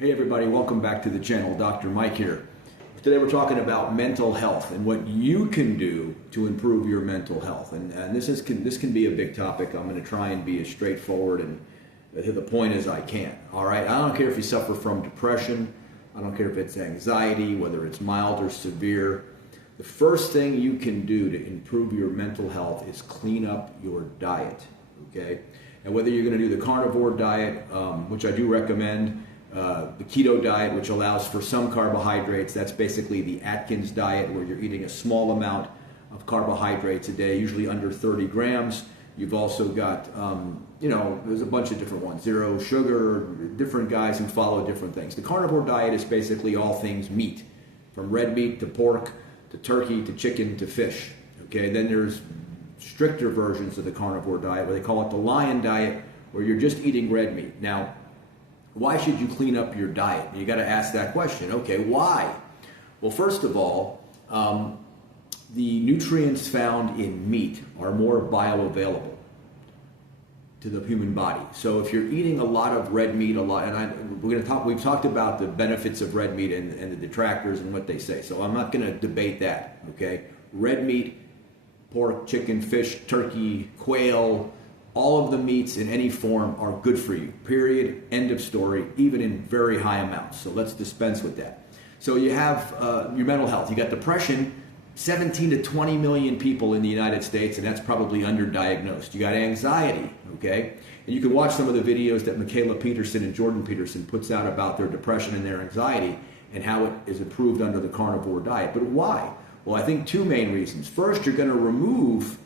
Hey everybody, welcome back to the channel. Dr. Mike here. Today we're talking about mental health and what you can do to improve your mental health. And this can be a big topic. I'm going to try and be as straightforward and to the point as I can. All right. I don't care if you suffer from depression. I don't care if it's anxiety, whether it's mild or severe. The first thing you can do to improve your mental health is clean up your diet. Okay. And whether you're going to do the carnivore diet, which I do recommend, the keto diet, which allows for some carbohydrates, that's basically the Atkins diet, where you're eating a small amount of carbohydrates a day, usually under 30 grams. You've also got, there's a bunch of different ones, zero sugar, different guys who follow different things. The carnivore diet is basically all things meat, from red meat to pork to turkey to chicken to fish. Okay, then there's stricter versions of the carnivore diet, where they call it the lion diet, where you're just eating red meat. Now, why should you clean up your diet? You got to ask that question. Okay, why? Well, first of all, the nutrients found in meat are more bioavailable to the human body. So if you're eating a lot of red meat, we've talked about the benefits of red meat and the detractors and what they say. So I'm not going to debate that. Okay, red meat, pork, chicken, fish, turkey, quail, all of the meats in any form are good for you, period, end of story, even in very high amounts. So let's dispense with that. So you have your mental health. You got depression, 17 to 20 million people in the United States, and that's probably underdiagnosed. You got anxiety, okay? And you can watch some of the videos that Mikhaila Peterson and Jordan Peterson puts out about their depression and their anxiety and how it is improved under the carnivore diet. But why? Well, I think two main reasons. First, you're going to remove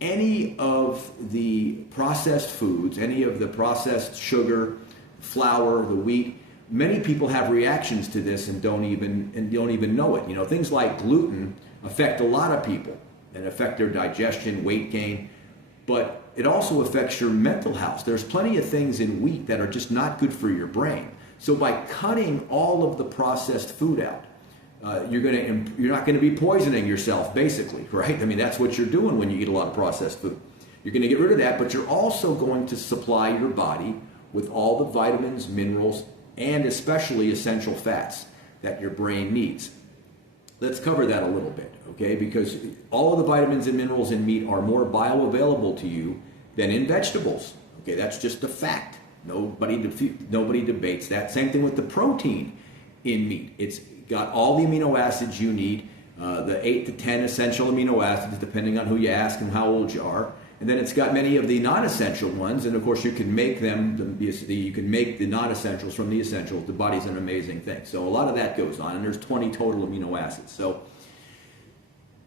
any of the processed foods, any of the processed sugar, flour, the wheat. Many people have reactions to this and don't even know it. You know, things like gluten affect a lot of people and affect their digestion, weight gain, but it also affects your mental health. There's plenty of things in wheat that are just not good for your brain. So by cutting all of the processed food out, you're not going to be poisoning yourself, basically, right? I mean, that's what you're doing when you eat a lot of processed food. You're going to get rid of that, but you're also going to supply your body with all the vitamins, minerals, and especially essential fats that your brain needs. Let's cover that a little bit, okay? Because all of the vitamins and minerals in meat are more bioavailable to you than in vegetables. Okay, that's just a fact. Nobody debates that. Same thing with the protein in meat. It's got all the amino acids you need, the 8 to 10 essential amino acids, depending on who you ask and how old you are. And then it's got many of the non-essential ones, and of course you can make them, you can make the non-essentials from the essentials. The body's an amazing thing. So a lot of that goes on, and there's 20 total amino acids. So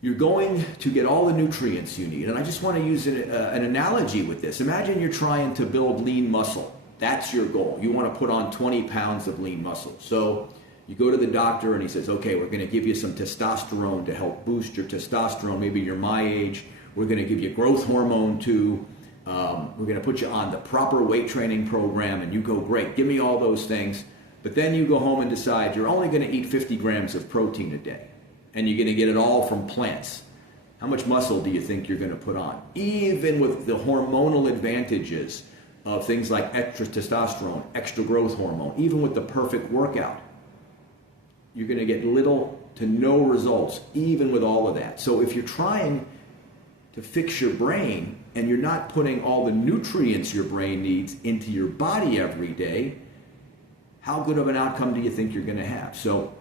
you're going to get all the nutrients you need. And I just want to use an analogy with this. Imagine you're trying to build lean muscle. That's your goal. You want to put on 20 pounds of lean muscle. So you go to the doctor and he says, okay, we're going to give you some testosterone to help boost your testosterone. Maybe you're my age. We're going to give you growth hormone too. We're going to put you on the proper weight training program, and you go, great, give me all those things. But then you go home and decide you're only going to eat 50 grams of protein a day, and you're going to get it all from plants. How much muscle do you think you're going to put on? Even with the hormonal advantages of things like extra testosterone, extra growth hormone, even with the perfect workout, you're going to get little to no results, even with all of that. So if you're trying to fix your brain and you're not putting all the nutrients your brain needs into your body every day, how good of an outcome do you think you're going to have? So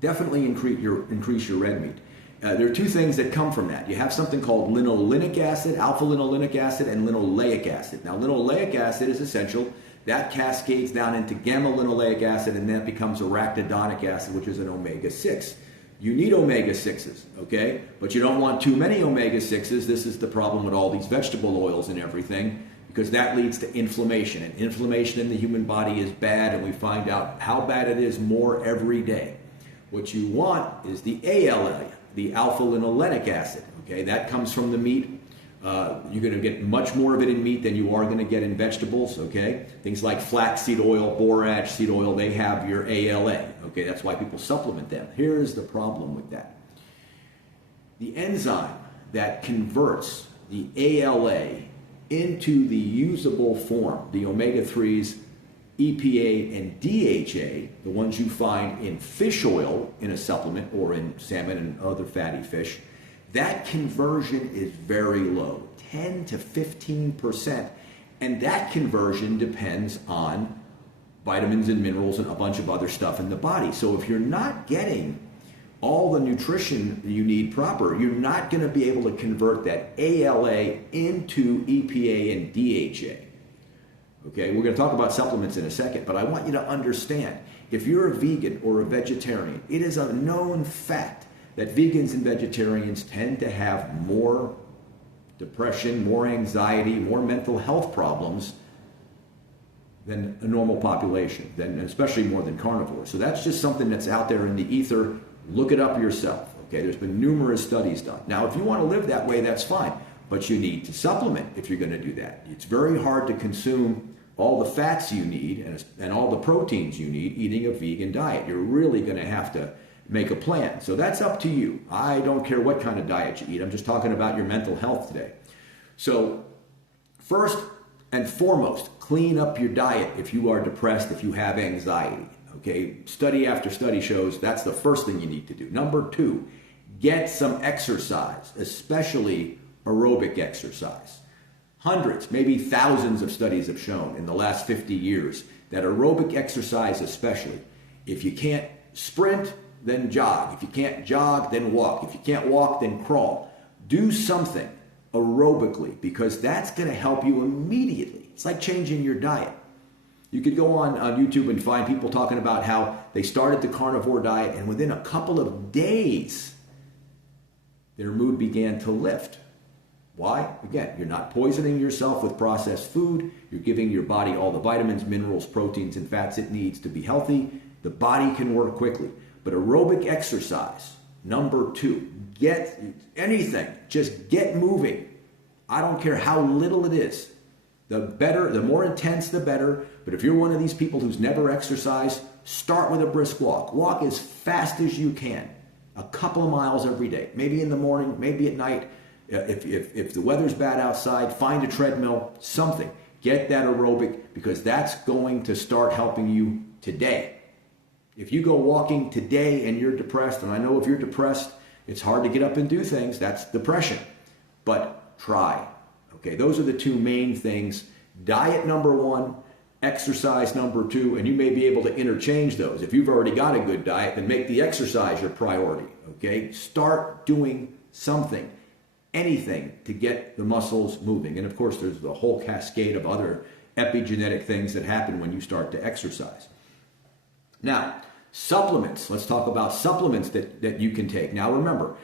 definitely increase your red meat. There are two things that come from that. You have something called linolenic acid, alpha-linolenic acid, and linoleic acid. Now, linoleic acid is essential. That cascades down into gamma-linoleic acid, and that becomes arachidonic acid, which is an omega-6. You need omega-6s, okay? But you don't want too many omega-6s. This is the problem with all these vegetable oils and everything, because that leads to inflammation. And inflammation in the human body is bad, and we find out how bad it is more every day. What you want is the ALA, the alpha-linolenic acid, okay? That comes from the meat. You're going to get much more of it in meat than you are going to get in vegetables, okay? Things like flaxseed oil, borage seed oil, they have your ALA, okay? That's why people supplement them. Here's the problem with that. The enzyme that converts the ALA into the usable form, the omega-3s EPA and DHA, the ones you find in fish oil in a supplement or in salmon and other fatty fish, that conversion is very low, 10 to 15%. And that conversion depends on vitamins and minerals and a bunch of other stuff in the body. So if you're not getting all the nutrition you need proper, you're not going to be able to convert that ALA into EPA and DHA. Okay, we're going to talk about supplements in a second, but I want you to understand, if you're a vegan or a vegetarian, it is a known fact that vegans and vegetarians tend to have more depression, more anxiety, more mental health problems than a normal population, especially more than carnivores. So that's just something that's out there in the ether. Look it up yourself. Okay, there's been numerous studies done. Now, if you want to live that way, that's fine, but you need to supplement if you're going to do that. It's very hard to consume all the fats you need and all the proteins you need eating a vegan diet. You're really going to have to make a plan. So that's up to you. I don't care what kind of diet you eat. I'm just talking about your mental health today. So first and foremost, clean up your diet if you are depressed, if you have anxiety. Okay, study after study shows that's the first thing you need to do. Number two, get some exercise, especially aerobic exercise. Hundreds, maybe thousands of studies have shown in the last 50 years that aerobic exercise especially, if you can't sprint, then jog. If you can't jog, then walk. If you can't walk, then crawl. Do something aerobically because that's going to help you immediately. It's like changing your diet. You could go on YouTube and find people talking about how they started the carnivore diet and within a couple of days, their mood began to lift. Why? Again, you're not poisoning yourself with processed food. You're giving your body all the vitamins, minerals, proteins, and fats it needs to be healthy. The body can work quickly. But aerobic exercise, number two, get anything, just get moving. I don't care how little it is. The better, the more intense, the better. But if you're one of these people who's never exercised, start with a brisk walk. Walk as fast as you can, a couple of miles every day, maybe in the morning, maybe at night. If the weather's bad outside, find a treadmill, something. Get that aerobic because that's going to start helping you today. If you go walking today and you're depressed, and I know if you're depressed, it's hard to get up and do things. That's depression. But try. Okay, those are the two main things. Diet number one, exercise number two, and you may be able to interchange those. If you've already got a good diet, then make the exercise your priority. Okay, start doing something. Anything to get the muscles moving. And of course, there's the whole cascade of other epigenetic things that happen when you start to exercise. Now, supplements. Let's talk about supplements that you can take. Now, remember,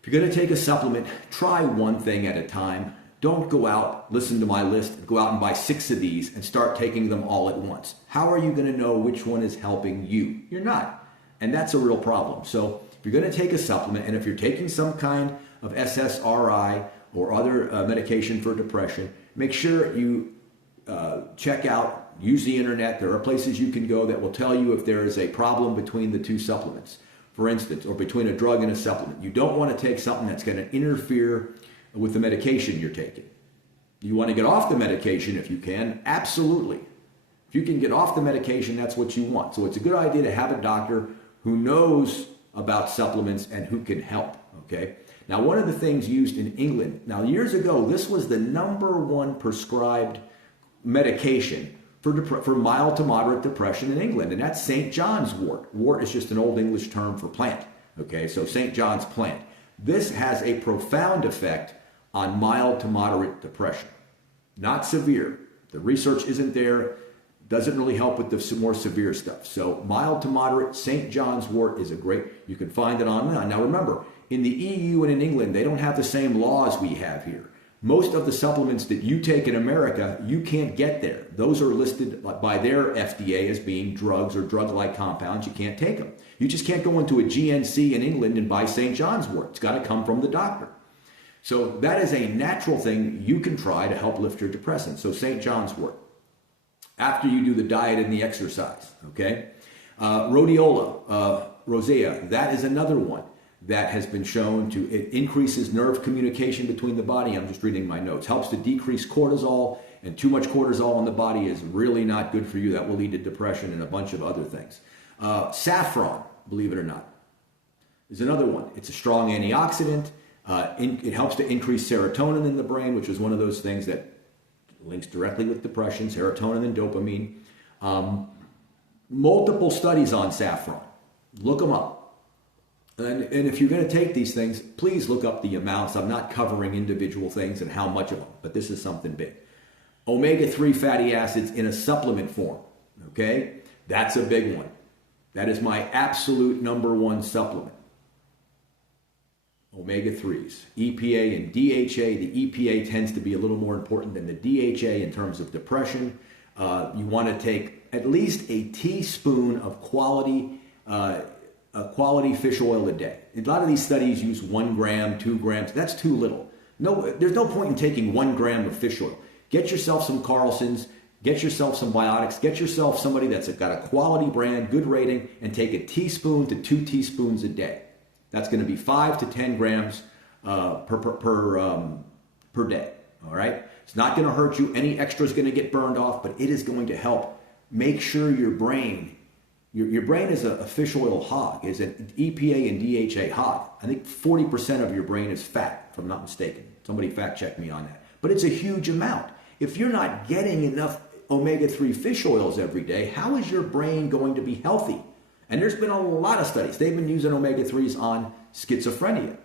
if you're going to take a supplement, try one thing at a time. Don't go out, listen to my list, go out and buy 6 of these and start taking them all at once. How are you going to know which one is helping you? You're not. And that's a real problem. So if you're going to take a supplement, and if you're taking some kind of SSRI or other medication for depression, make sure you check out, use the internet. There are places you can go that will tell you if there is a problem between the two supplements, for instance, or between a drug and a supplement. You don't want to take something that's going to interfere with the medication you're taking. You want to get off the medication if you can, absolutely. If you can get off the medication, that's what you want. So it's a good idea to have a doctor who knows about supplements and who can help, okay? Now, one of the things used in England, now years ago, this was the #1 prescribed medication for mild to moderate depression in England, and that's St. John's wort. Wort is just an old English term for plant, okay? So St. John's plant. This has a profound effect on mild to moderate depression. Not severe. The research isn't there, doesn't really help with the more severe stuff. So mild to moderate, St. John's wort is a great, you can find it online. Now remember, in the EU and in England, they don't have the same laws we have here. Most of the supplements that you take in America, you can't get there. Those are listed by their FDA as being drugs or drug-like compounds. You can't take them. You just can't go into a GNC in England and buy St. John's wort. It's got to come from the doctor. So that is a natural thing you can try to help lift your depression. So St. John's wort. After you do the diet and the exercise, okay? Rhodiola, rosea, that is another one that has been shown to, it increases nerve communication between the body. I'm just reading my notes. Helps to decrease cortisol And too much cortisol in the body is really not good for you. That will lead to depression and a bunch of other things. Saffron, believe it or not, is another one. It's a strong antioxidant. It helps to increase serotonin in the brain, which is one of those things that links directly with depression, serotonin and dopamine. Multiple studies on saffron. Look them up. And if you're going to take these things, please look up the amounts. I'm not covering individual things and how much of them, but this is something big. Omega-3 fatty acids in a supplement form, okay? That's a big one. That is my absolute number one supplement. Omega-3s, EPA and DHA. The EPA tends to be a little more important than the DHA in terms of depression. You want to take at least a teaspoon of quality fish oil a day. A lot of these studies use 1 gram, 2 grams. That's too little. No, there's no point in taking 1 gram of fish oil. Get yourself some Carlson's, get yourself some Biotics, get yourself somebody that's got a quality brand, good rating, and take a teaspoon to 2 teaspoons a day. That's going to be 5 to 10 grams per day. All right. It's not going to hurt you. Any extra is going to get burned off, but it is going to help make sure your brain. Your brain is a fish oil hog, is an EPA and DHA hog. I think 40% of your brain is fat, if I'm not mistaken. Somebody fact check me on that. But it's a huge amount. If you're not getting enough omega-3 fish oils every day, how is your brain going to be healthy? And there's been a lot of studies. They've been using omega-3s on schizophrenia,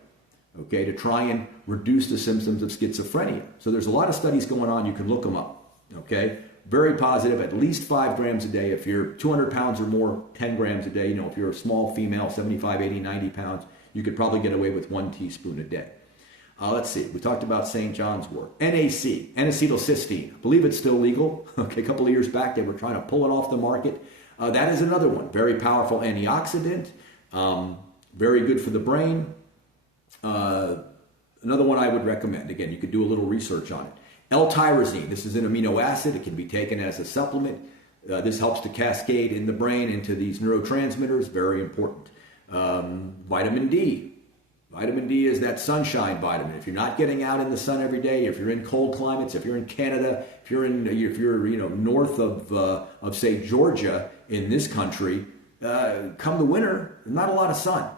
okay, to try and reduce the symptoms of schizophrenia. So there's a lot of studies going on. You can look them up, okay? Very positive, at least 5 grams a day. If you're 200 pounds or more, 10 grams a day. You know, if you're a small female, 75, 80, 90 pounds, you could probably get away with 1 teaspoon a day. Let's see. We talked about St. John's wort. NAC, N-acetylcysteine. I believe it's still legal. Okay, a couple of years back, they were trying to pull it off the market. That is another one. Very powerful antioxidant. Very good for the brain. Another one I would recommend. Again, you could do a little research on it. L-tyrosine. This is an amino acid. It can be taken as a supplement. This helps to cascade in the brain into these neurotransmitters. Very important. Vitamin D. Vitamin D is that sunshine vitamin. If you're not getting out in the sun every day, if you're in cold climates, if you're in Canada, if you're north of say Georgia in this country, come the winter, not a lot of sun.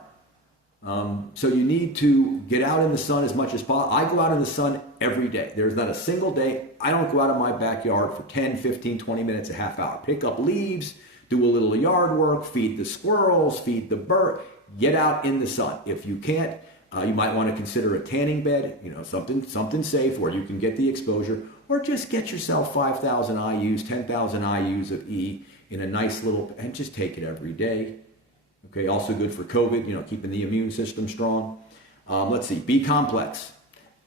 So you need to get out in the sun as much as possible. I go out in the sun every day. There's not a single day I don't go out of my backyard for 10, 15, 20 minutes, a half hour. Pick up leaves, do a little yard work, feed the squirrels, feed the bird. Get out in the sun. If you can't, you might want to consider a tanning bed, something safe where you can get the exposure, or just get yourself 5,000 IUs, 10,000 IUs of E in a nice little, and just take it every day. Okay, also good for COVID, keeping the immune system strong. Let's see, B complex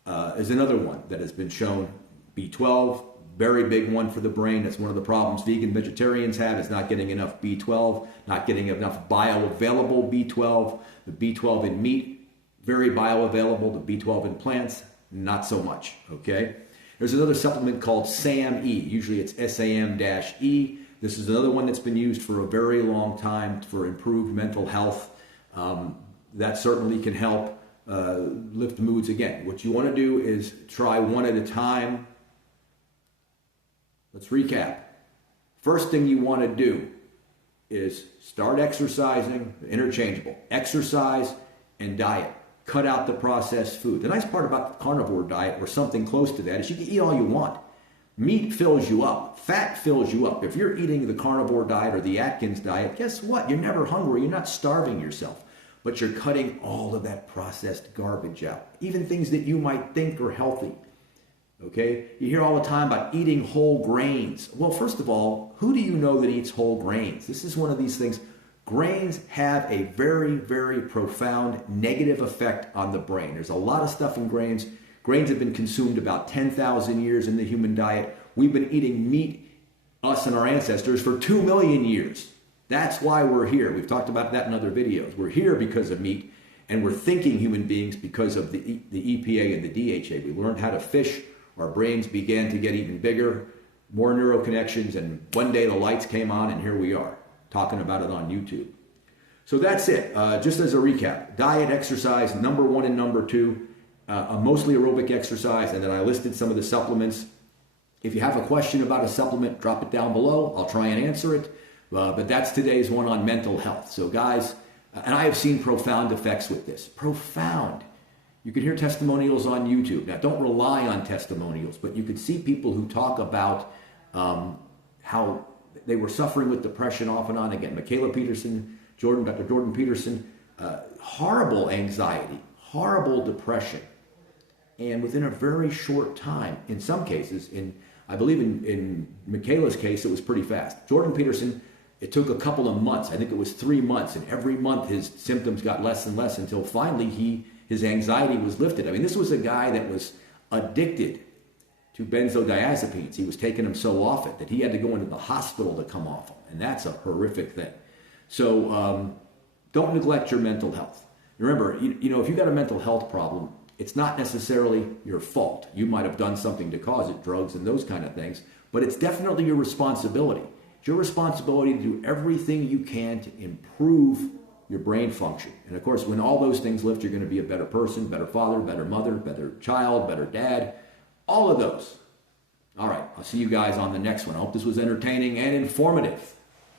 is another one that has been shown. B12, very big one for the brain. That's one of the problems vegan vegetarians have, is not getting enough B12, not getting enough bioavailable B12. The B12 in meat, very bioavailable. The B12 in plants, not so much, okay? There's another supplement called SAM-E. Usually it's SAM-E. This is another one that's been used for a very long time for improved mental health. That certainly can help lift moods. Again, what you want to do is try one at a time. Let's recap. First thing you want to do is start exercising, interchangeable. Exercise and diet. Cut out the processed food. The nice part about the carnivore diet, or something close to that, is you can eat all you want. Meat fills you up. Fat fills you up. If you're eating the carnivore diet or the Atkins diet, guess what? You're never hungry. You're not starving yourself. But you're cutting all of that processed garbage out. Even things that you might think are healthy. Okay? You hear all the time about eating whole grains. Well, first of all, who do you know that eats whole grains? This is one of these things. Grains have a very, very profound negative effect on the brain. There's a lot of stuff in grains. Grains have been consumed about 10,000 years in the human diet. We've been eating meat, us and our ancestors, for 2 million years. That's why we're here. We've talked about that in other videos. We're here because of meat, and we're thinking human beings because of the EPA and the DHA. We learned how to fish. Our brains began to get even bigger, more neural connections, and one day the lights came on, and here we are, talking about it on YouTube. So that's it. Just as a recap, diet, exercise, number 1 and number 2. Mostly aerobic exercise, and then I listed some of the supplements. If you have a question about a supplement, drop it down below. I'll try and answer it. But that's today's one on mental health. So guys, and I have seen profound effects with this. Profound. You can hear testimonials on YouTube. Now, don't rely on testimonials, but you could see people who talk about how they were suffering with depression off and on again. Mikhaila Peterson, Dr. Jordan Peterson, horrible anxiety, horrible depression. And within a very short time, in some cases, I believe in Mikhaila's case, it was pretty fast. Jordan Peterson, it took a couple of months. I think it was 3 months. And every month his symptoms got less and less until finally his anxiety was lifted. I mean, this was a guy that was addicted to benzodiazepines. He was taking them so often that he had to go into the hospital to come off them. And that's a horrific thing. So don't neglect your mental health. Remember, you know, if you've got a mental health problem, it's not necessarily your fault. You might have done something to cause it, drugs and those kind of things, but it's definitely your responsibility. It's your responsibility to do everything you can to improve your brain function. And of course, when all those things lift, you're going to be a better person, better father, better mother, better child, better dad, all of those. All right, I'll see you guys on the next one. I hope this was entertaining and informative.